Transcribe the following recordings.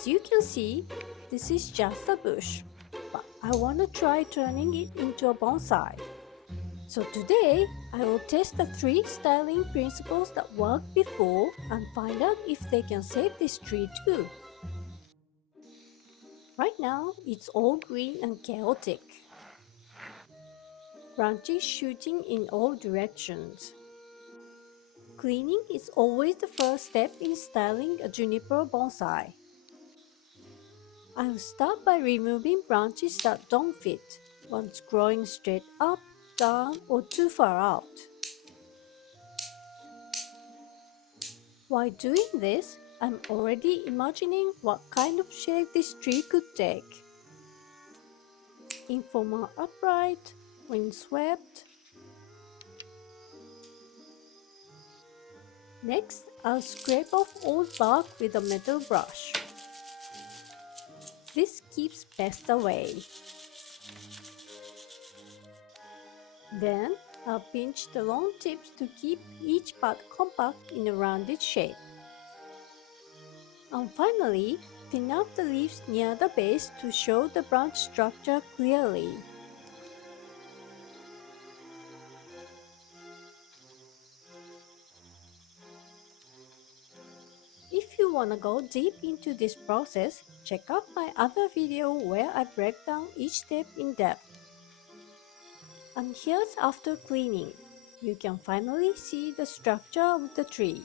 As you can see, this is just a bush, but I want to try turning it into a bonsai. So today, I will test the 3 styling principles that worked before and find out if they can save this tree too. Right now, it's all green and chaotic. Branches shooting in all directions. Cleaning is always the first step in styling a juniper bonsai. I'll start by removing branches that don't fit, ones growing straight up, down, or too far out. While doing this, I'm already imagining what kind of shape this tree could take. Informal upright, windswept. Next, I'll scrape off old bark with a metal brush. This keeps pests away. Then, I'll pinch the long tips to keep each part compact in a rounded shape. And finally, thin out the leaves near the base to show the branch structure clearly. If you want to go deep into this process, check out my other video where I break down each step in depth. And here's after cleaning. You can finally see the structure of the tree.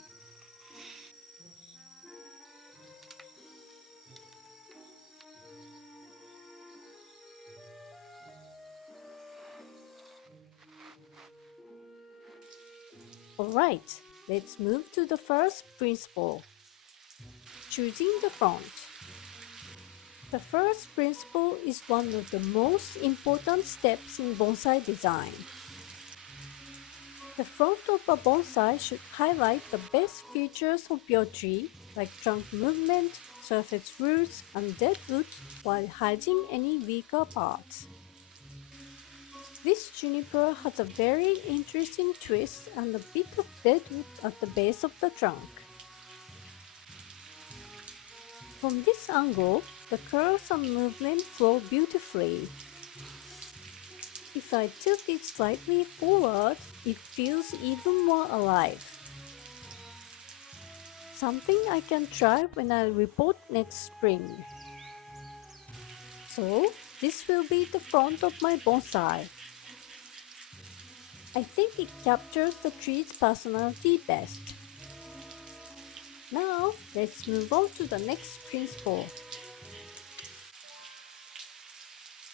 Alright, let's move to the first principle. Choosing the front. The first principle is one of the most important steps in bonsai design. The front of a bonsai should highlight the best features of your tree, like trunk movement, surface roots, and dead wood, while hiding any weaker parts. This juniper has a very interesting twist and a bit of dead wood at the base of the trunk. From this angle, the curves and movement flow beautifully. If I tilt it slightly forward, it feels even more alive. Something I can try when I report next spring. So, this will be the front of my bonsai. I think it captures the tree's personality best. Now, let's move on to the next principle.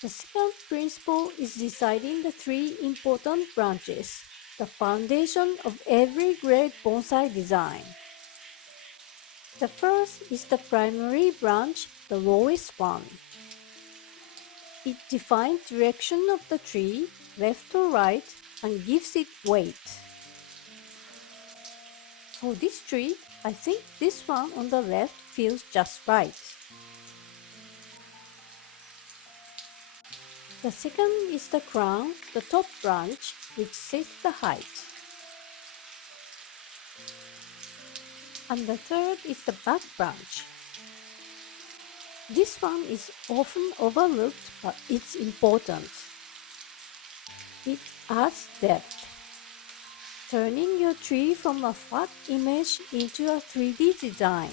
The second principle is deciding the 3 important branches, the foundation of every great bonsai design. The first is the primary branch, the lowest one. It defines direction of the tree, left or right, and gives it weight. For this tree, I think this one on the left feels just right. The second is the crown, the top branch, which sets the height. And the third is the back branch. This one is often overlooked, but it's important. It adds depth, turning your tree from a flat image into a 3D design.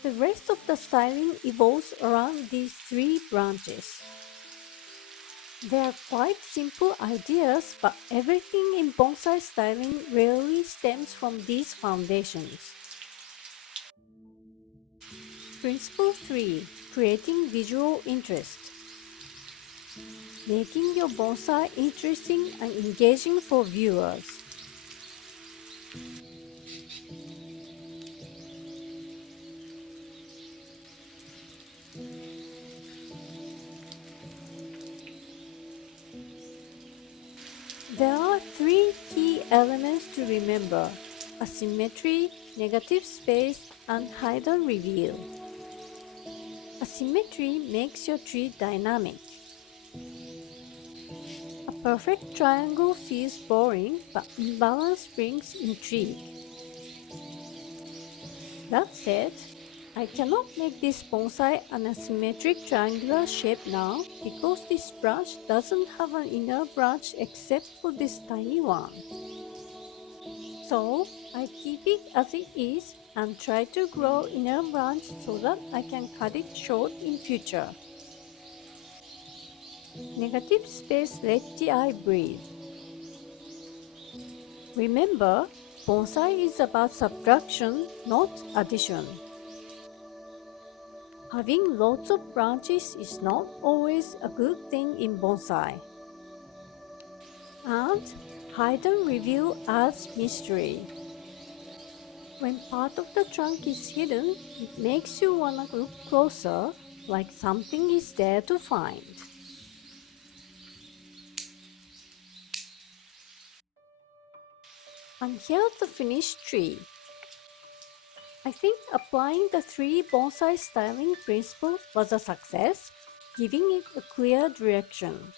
The rest of the styling evolves around these 3 branches. They are quite simple ideas, but everything in bonsai styling really stems from these foundations. Principle 3. Creating visual interest. Making your bonsai interesting and engaging for viewers. There are 3 key elements to remember: asymmetry, negative space, and hide and reveal. Asymmetry makes your tree dynamic. A perfect triangle feels boring, but imbalance brings intrigue. That said, I cannot make this bonsai an asymmetric triangular shape now because this branch doesn't have an inner branch except for this tiny one. So I keep it as it is and try to grow inner branch so that I can cut it short in future. Negative space let the eye breathe. Remember, bonsai is about subtraction, not addition. Having lots of branches is not always a good thing in bonsai. And hide and reveal adds mystery. When part of the trunk is hidden, it makes you wanna look closer, like something is there to find. And here's the finished tree. I think applying the 3 bonsai styling principles was a success, giving it a clear direction.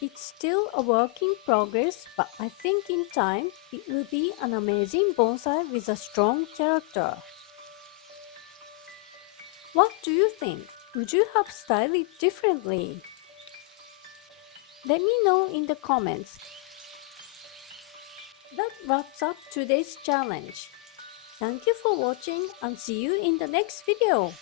It's still a work in progress, but I think in time it will be an amazing bonsai with a strong character. What do you think? Would you have styled it differently? Let me know in the comments. That wraps up today's challenge. Thank you for watching and see you in the next video.